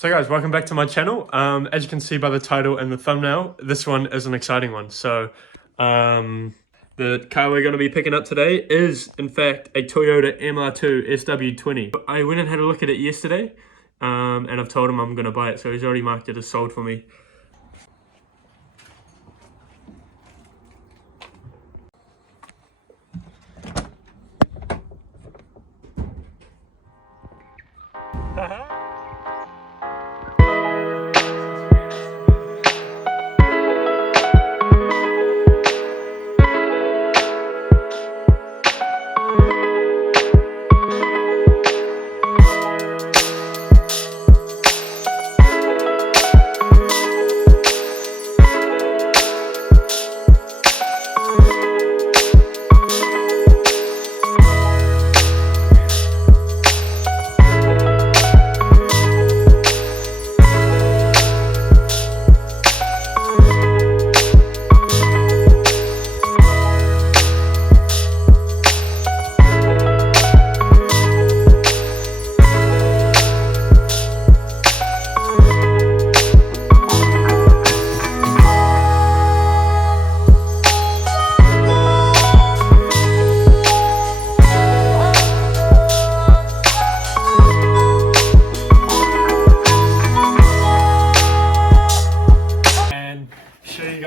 So guys, welcome back to my channel. As you can see by the title and the thumbnail, this one is an exciting one. So the car we're going to be picking up today is in fact a Toyota MR2 SW20. I went and had a look at it yesterday and I've told him I'm going to buy it, so he's already marked it as sold for me.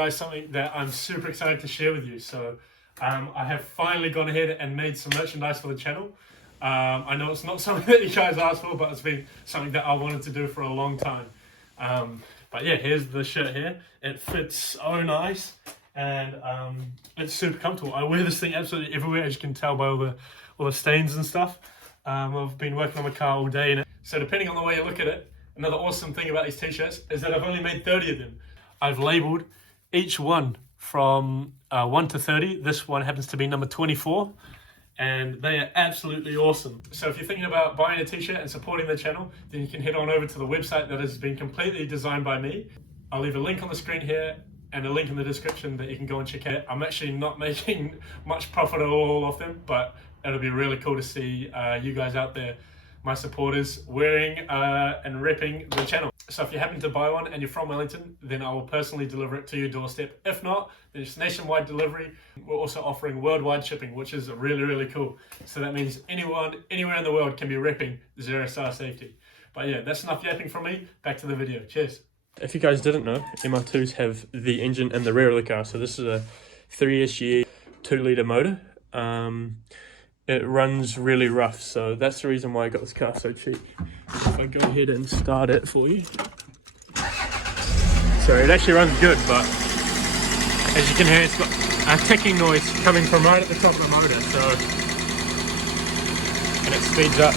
Something that I'm super excited to share with you. So I have finally gone ahead and made some merchandise for the channel. I know it's not something that you guys asked for, but it's been something that I wanted to do for a long time. But yeah, here's the shirt here. It fits so nice and it's super comfortable. I wear this thing absolutely everywhere, as you can tell by all the stains and stuff. I've been working on my car all day. So depending on the way you look at it, another awesome thing about these t-shirts is that I've only made 30 of them. I've labeled each one from 1 to 30. This one happens to be number 24, and they are absolutely awesome. So if you're thinking about buying a t-shirt and supporting the channel, then you can head on over to the website that has been completely designed by me. I'll leave a link on the screen here and a link in the description that you can go and check out. I'm actually not making much profit at all off them, but it'll be really cool to see you guys out there, my supporters, wearing and repping the channel. So if you happen to buy one and you're from Wellington, then I will personally deliver it to your doorstep. If not, then it's nationwide delivery. We're also offering worldwide shipping, which is really, really cool. So that means anyone, anywhere in the world can be repping 0-star safety. But yeah, that's enough yapping from me. Back to the video. Cheers. If you guys didn't know, MR2s have the engine and the rear of the car. So this is a 3SGE 2-litre motor. It runs really rough, so that's the reason why I got this car so cheap. If I go ahead and start it for you. So it actually runs good, but as you can hear, it's got a ticking noise coming from right at the top of the motor, so, and it speeds up.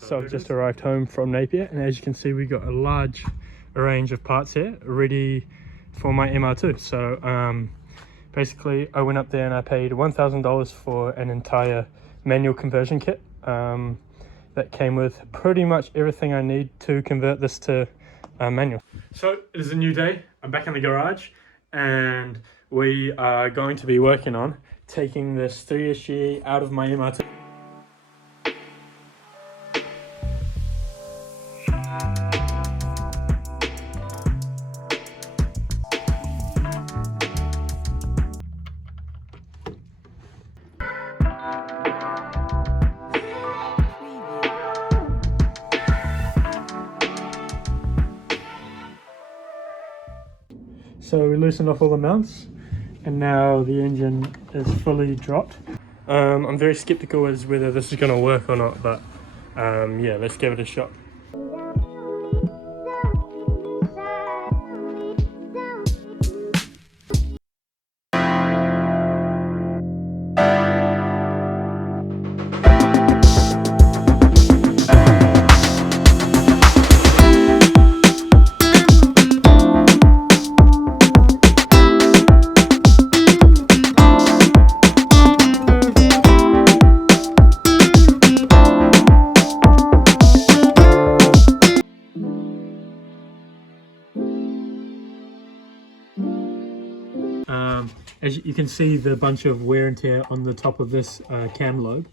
So I've just arrived home from Napier, and as you can see, we got a large range of parts here ready for my MR2. So basically I went up there and I paid $1,000 for an entire manual conversion kit that came with pretty much everything I need to convert this to manual. So it is a new day. I'm back in the garage and we are going to be working on taking this 3SGE out of my MR2. So we loosened off all the mounts and now the engine is fully dropped. I'm very skeptical as whether this is going to work or not, but yeah, let's give it a shot. can see the bunch of wear and tear on the top of this cam lobe,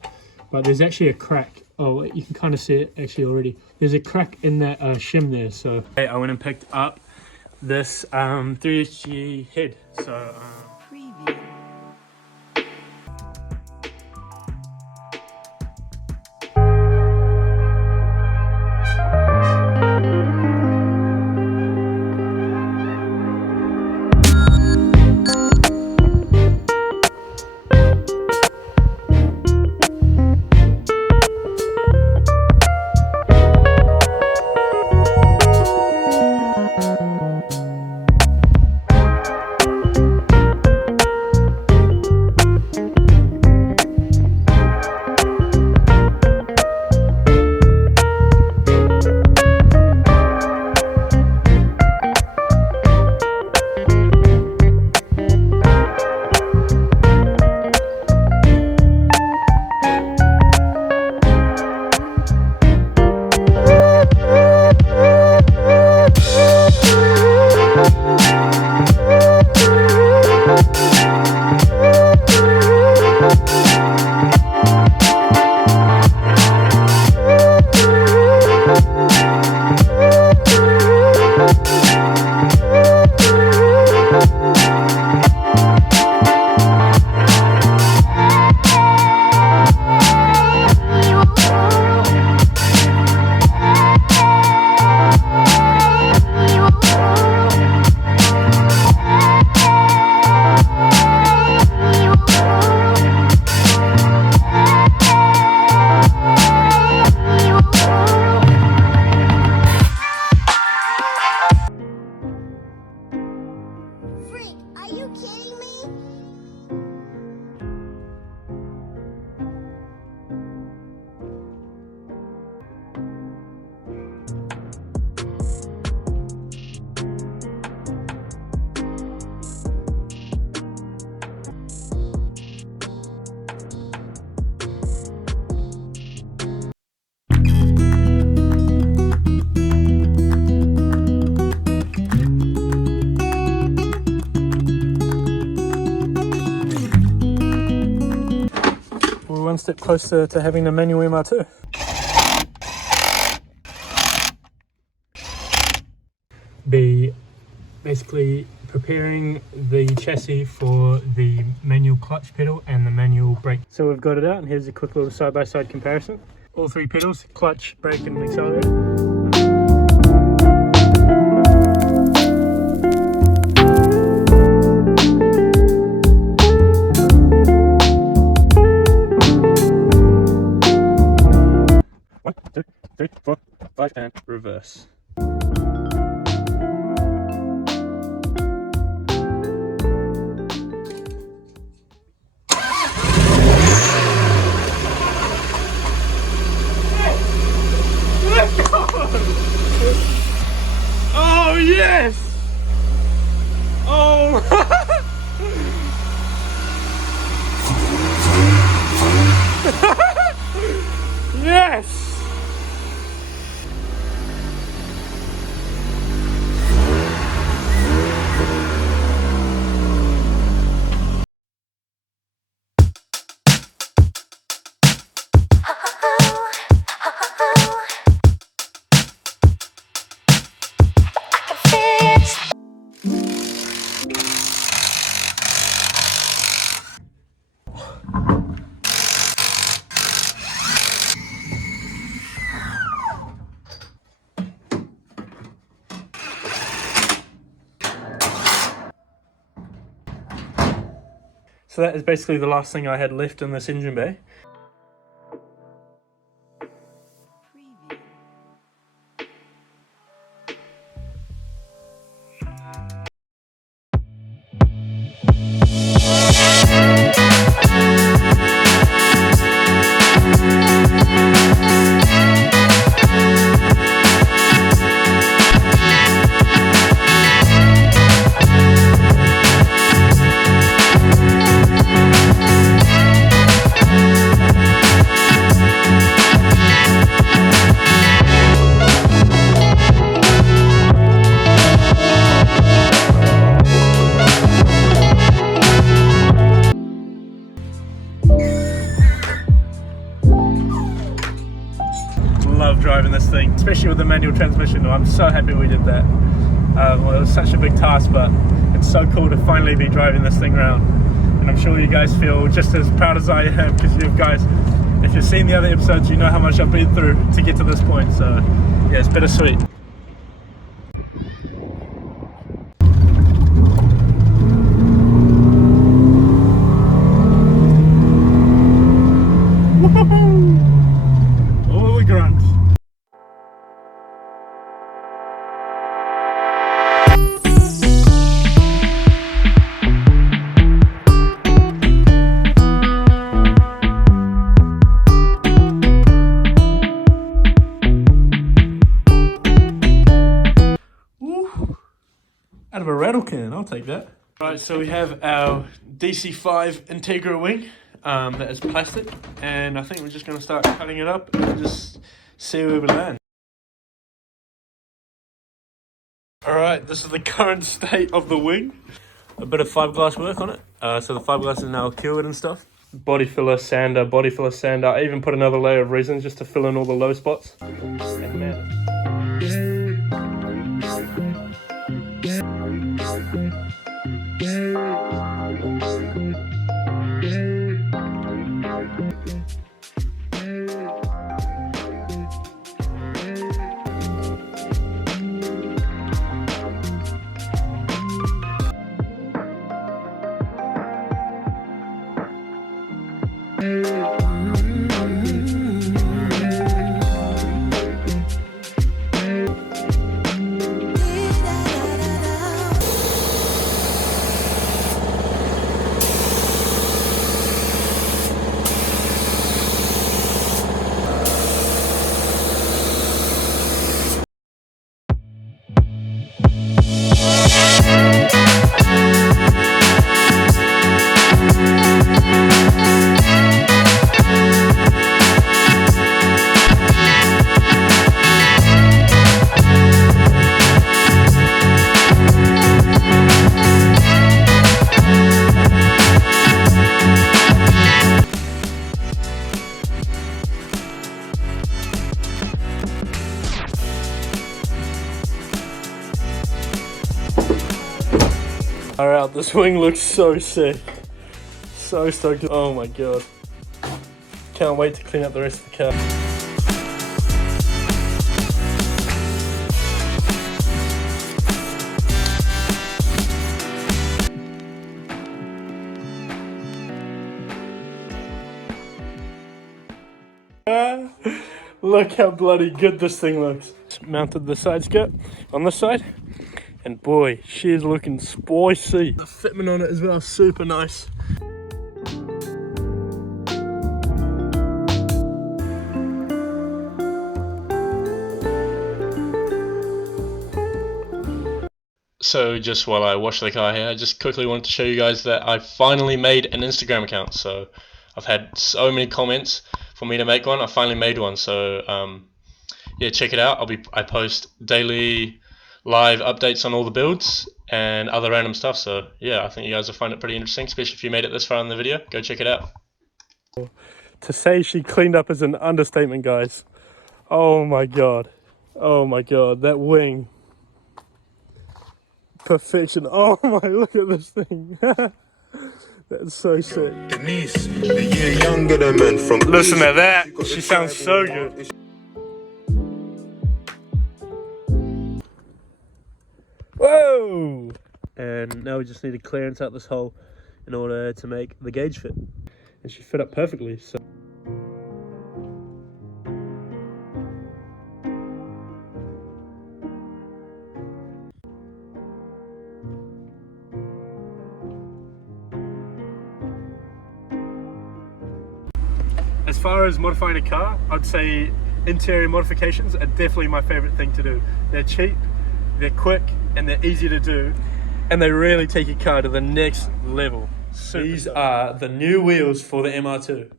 but there's actually a crack. Oh, you can kind of see it actually already. There's a crack in that shim there. So I went and picked up this 3SG head. So Preview. Are you kidding me? we're one step closer to having the manual MR2. Be basically preparing the chassis for the manual clutch pedal and the manual brake. So we've got it out, and here's a quick little side-by-side comparison. All three pedals, clutch, brake and accelerator. One, two, three, four, five, and reverse. Oh yes! Oh! Yes! So that is basically the last thing I had left in this engine bay. driving this thing, especially with the manual transmission. I'm so happy we did that. Well, it was such a big task, but it's so cool to finally be driving this thing around. And I'm sure you guys feel just as proud as I am, because you guys, if you've seen the other episodes, you know how much I've been through to get to this point. So yeah, it's bittersweet. All the grunts. Out of a rattle can, I'll take that. Right, so we have our DC5 Integra wing that is plastic, and I think we're just going to start cutting it up and just see where we land. Alright, this is the current state of the wing. A bit of fiberglass work on it, so the fiberglass is now cured and stuff. Body filler sander. I even put another layer of resin just to fill in all the low spots. And man, alright, this wing looks so sick. So stoked. Oh my god. Can't wait to clean up the rest of the car. Look how bloody good this thing looks. Mounted the side skirt on this side, and boy, she is looking spicy. The fitment on it as well, super nice. So just while I wash the car here, I just quickly wanted to show you guys that I finally made an Instagram account. So I've had so many comments for me to make one. I finally made one. So yeah, check it out. I post daily live updates on all the builds and other random stuff. So yeah, I think you guys will find it pretty interesting, especially if you made it this far in the video. Go check it out. To say she cleaned up is an understatement, guys. Oh my god. Oh my god, that wing. Perfection. Oh my, look at this thing. That's so sick. Denise, the year younger than men from. Listen to that. She sounds so good. Whoa! And now we just need to clearance out this hole in order to make the gauge fit. And she fit up perfectly. So. As far as modifying a car, I'd say interior modifications are definitely my favorite thing to do. They're cheap, they're quick, and they're easy to do, and they really take your car to the next level. These are the new wheels for the MR2.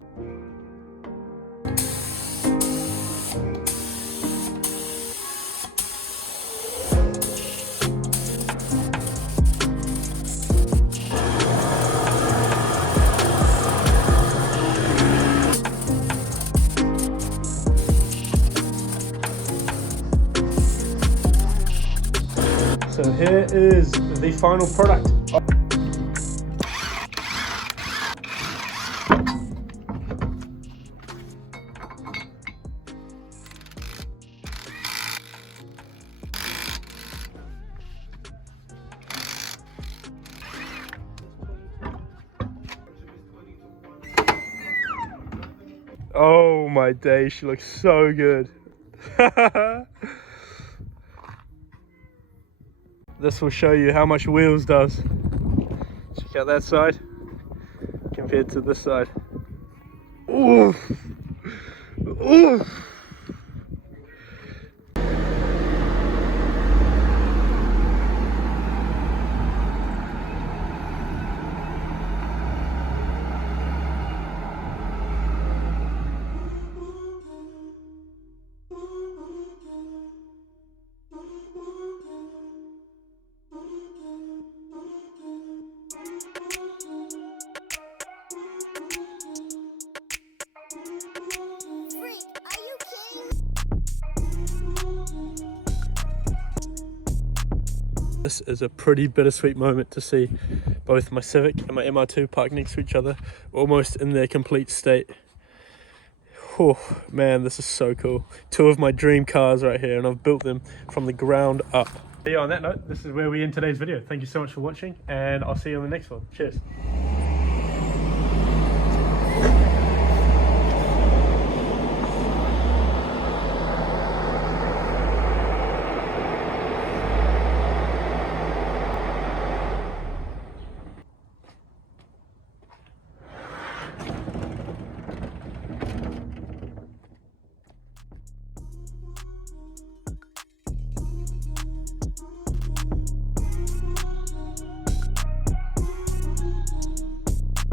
here is the final product. Oh my days, she looks so good. This will show you how much wheels does. Check out that side compared to this side. Ooh. Ooh. Freak, are you kidding me? This is a pretty bittersweet moment to see both my Civic and my MR2 parked next to each other, almost in their complete state. Oh man, this is so cool. Two of my dream cars right here, and I've built them from the ground up. Yeah, on that note, this is where we end today's video. Thank you so much for watching, and I'll see you on the next one. Cheers.